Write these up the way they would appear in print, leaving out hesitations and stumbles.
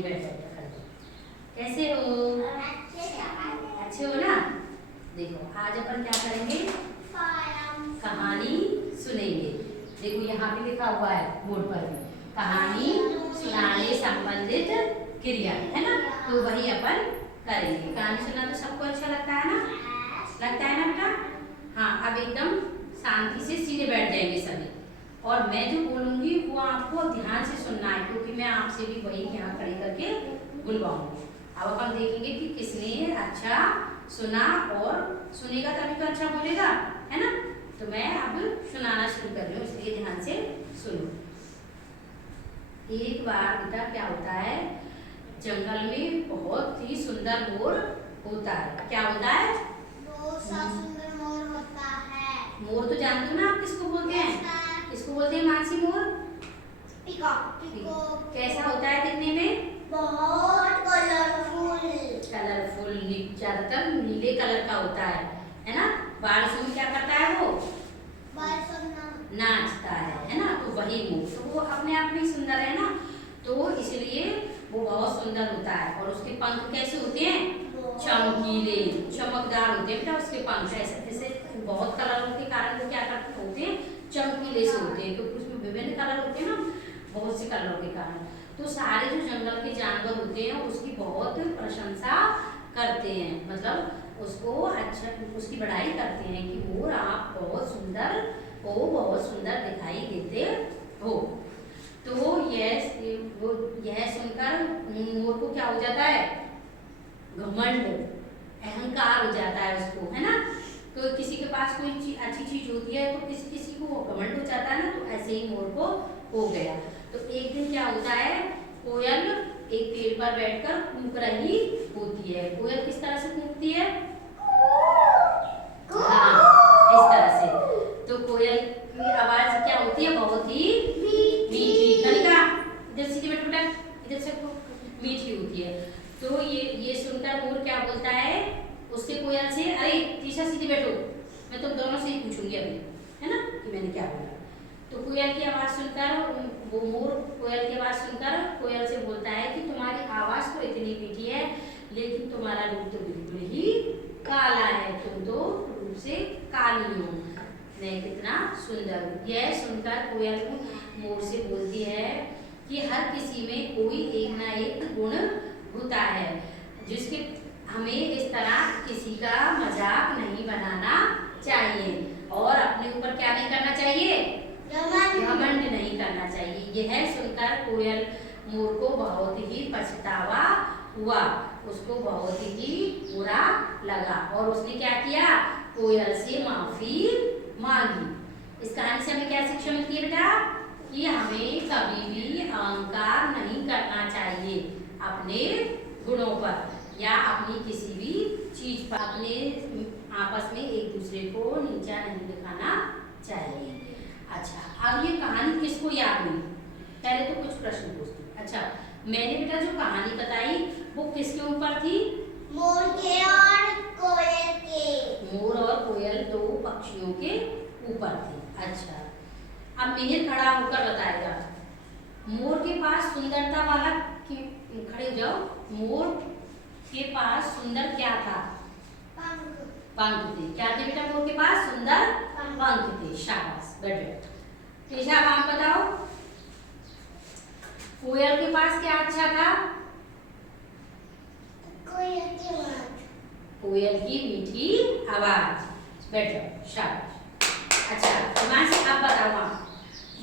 नहीं बैठ जाओ। कैसे हो? अच्छे हो ना? देखो आज अपन क्या करेंगे, कहानी सुनेंगे। देखो यहाँ पे लिखा हुआ है बोर्ड पर भी, कहानी सुनाने संबंधित क्रिया, है ना? तो वही अपन करेंगे। कहानी सुनना तो सबको अच्छा लगता है ना? लगता है ना बेटा? हाँ, अब एकदम शांति से सीधे बैठ जाएंगे सभी, और मैं जो बोलूंगी वो आपको ध्यान से सुनना है, क्योंकि मैं आपसे भी वही यहाँ खड़े करके बुलवाऊंगी। अब अपन देखेंगे कि किसने अच्छा सुना, और सुनेगा तभी तो अच्छा बोलेगा, है ना? तो मैं अब सुनाना शुरू कर रही हूँ, इसलिए ध्यान से सुनो। एक बार बेटा क्या होता है, जंगल में बहुत ही सुंदर मोर होता है। क्या होता है? बहुत सुंदर मोर होता है। मोर तो जानते हो ना आप किसको बोलते हैं? किसको बोलते हैं मानसी? मोर पीकॉक। कैसा होता है दिखने में? बहुत कलरफुल। कलरफुल, ज्यादातर नीले कलर का होता है ना? बारिशों में क्या करता है वो? नाचता है ना? तो वही मोर, तो वो अपने आप में सुंदर है ना, तो इसलिए वो बहुत सुंदर होता है। और उसके पंख कैसे होते हैं? चमकीले, चमकदार होते हैं बेटा उसके पंख। ऐसे जैसे बहुत कलरों के कारण वो क्या करते होते हैं, चमकीले से होते हैं, क्योंकि उसमें विभिन्न कलर होते हैं ना, बहुत से कलरों के कारण। तो सारे जो जंगल के जानवर होते हैं उसकी बहुत प्रशंसा करते हैं, मतलब उसको अच्छा, उसकी बड़ाई करते हैं कि मोर आप बहुत सुंदर हो, बहुत सुंदर दिखाई देते हो। तो यह सुनकर मोर को क्या हो जाता है? घमंड, अहंकार हो जाता है उसको, है ना? तो किसी के पास कोई अच्छी चीज होती है तो किसी किसी को घमंड हो जाता है ना, तो ऐसे ही मोर को हो गया। तो एक दिन क्या होता है, कोयल एक पेड़ पर बैठकर कूक रही होती है। कोयल किस तरह से कूकती है? हाँ, इस तरह से। तो कोयल की आवाज क्या होती है? बहुत ही मीठी। कनिका इधर सीधे बैठो बेटा, इधर से मीठी होती है। तो ये सुनकर मोर क्या बोलता है उसके कोयल से, अरे तीसरा सीधे बैठो, मैं तुम दोनों से ही पूछूंगी अभी, है ना, कि मैंने क्या बोला। तो कोयल की आवाज सुनकर वो मोर कोयल की आवाज सुनकर कोयल से बोलता है कि तुम्हारी आवाज तो इतनी मीठी है, लेकिन तुम्हारा रूप तो बिल्कुल ही काला है, तुम तो रूप से काली हो, मैं कितना सुंदर हूँ। यह सुनकर कोयल मोर से बोलती है कि हर किसी में कोई एक ना एक गुण होता है, जिसके हमें इस तरह किसी का मजाक नहीं बनाना चाहिए, और अपने ऊपर क्या नहीं करना चाहिए? घमंड नहीं करना चाहिए। यह सुनकर कोयल मोर को बहुत ही पछतावा हुआ, उसको बहुत ही बुरा लगा, और उसने क्या किया? कोयल से माफी मांगी। इस कहानी से हमें क्या शिक्षा मिलती है बेटा? कि हमें कभी भी अहंकार नहीं करना चाहिए अपने गुणों पर या अपनी किसी भी चीज पर। अपने आपस में एक दूसरे को नीचा नहीं दिखाना चाहिए। अच्छा, अब ये कहानी किसको याद हुई? पहले तो कुछ प्रश्न पूछती हूँ। अच्छा, मैंने बेटा जो कहानी बताई वो किसके ऊपर थी? मोर के और कोयल के। मोर और कोयल दो पक्षियों के ऊपर थी। अच्छा, अब मिहिर खड़ा होकर बताएगा, मोर के पास सुंदरता वाला, खड़े हो जाओ, मोर के पास सुंदर क्या था? पंख थे। क्या थे बेटा मोर के पास? सुंदर पंख थे। शाबाश, गुड। पेशाब आप बताओ, कोयल के पास क्या अच्छा था? कोयल की मीठी आवाज। बैठ जाओ, शाबाश। अच्छा, हिमांशी आप बताओ,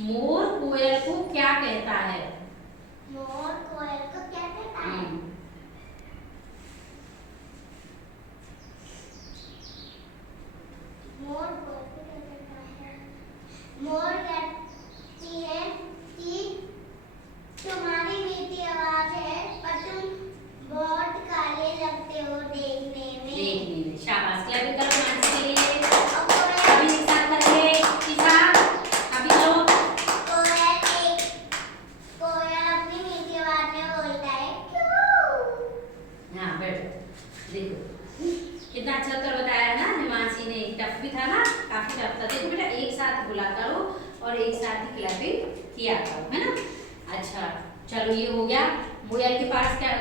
मोर कोयल को क्या कहता है? मोर कोयल को क्या कहता है? मोर कोयल को क्या कहता है? मोर कहती है कि तुम्हारी मीठी आवाज है, पर तुम बहुत काले लगते हो देखने में। शाबाश, क्लैप करो हिमांशी के लिए। अभी एक साथ करेंगे, तीसरा अभी लो। कोयल अपनी मीठी आवाज में बोलता है क्यों? हाँ, बैठो, देखो कितना अच्छा उत्तर बताया है ना हिमांशी ने। टफ भी था ना, काफी टफ था। देखो बेटा एक साथ बोला करो और एक साथ ही क्लैपिंग किया करो, है ना? अच्छा, चलो ये हो गया मोर के पास क्या,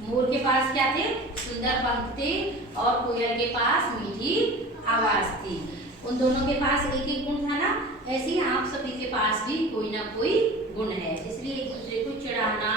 मोर के पास क्या थे, सुंदर पंख थे और कोयल के पास मीठी आवाज थी। उन दोनों के पास एक एक गुण था ना, ऐसे ही आप सभी के पास भी कोई ना कोई गुण है, इसलिए एक दूसरे को चिढ़ाना,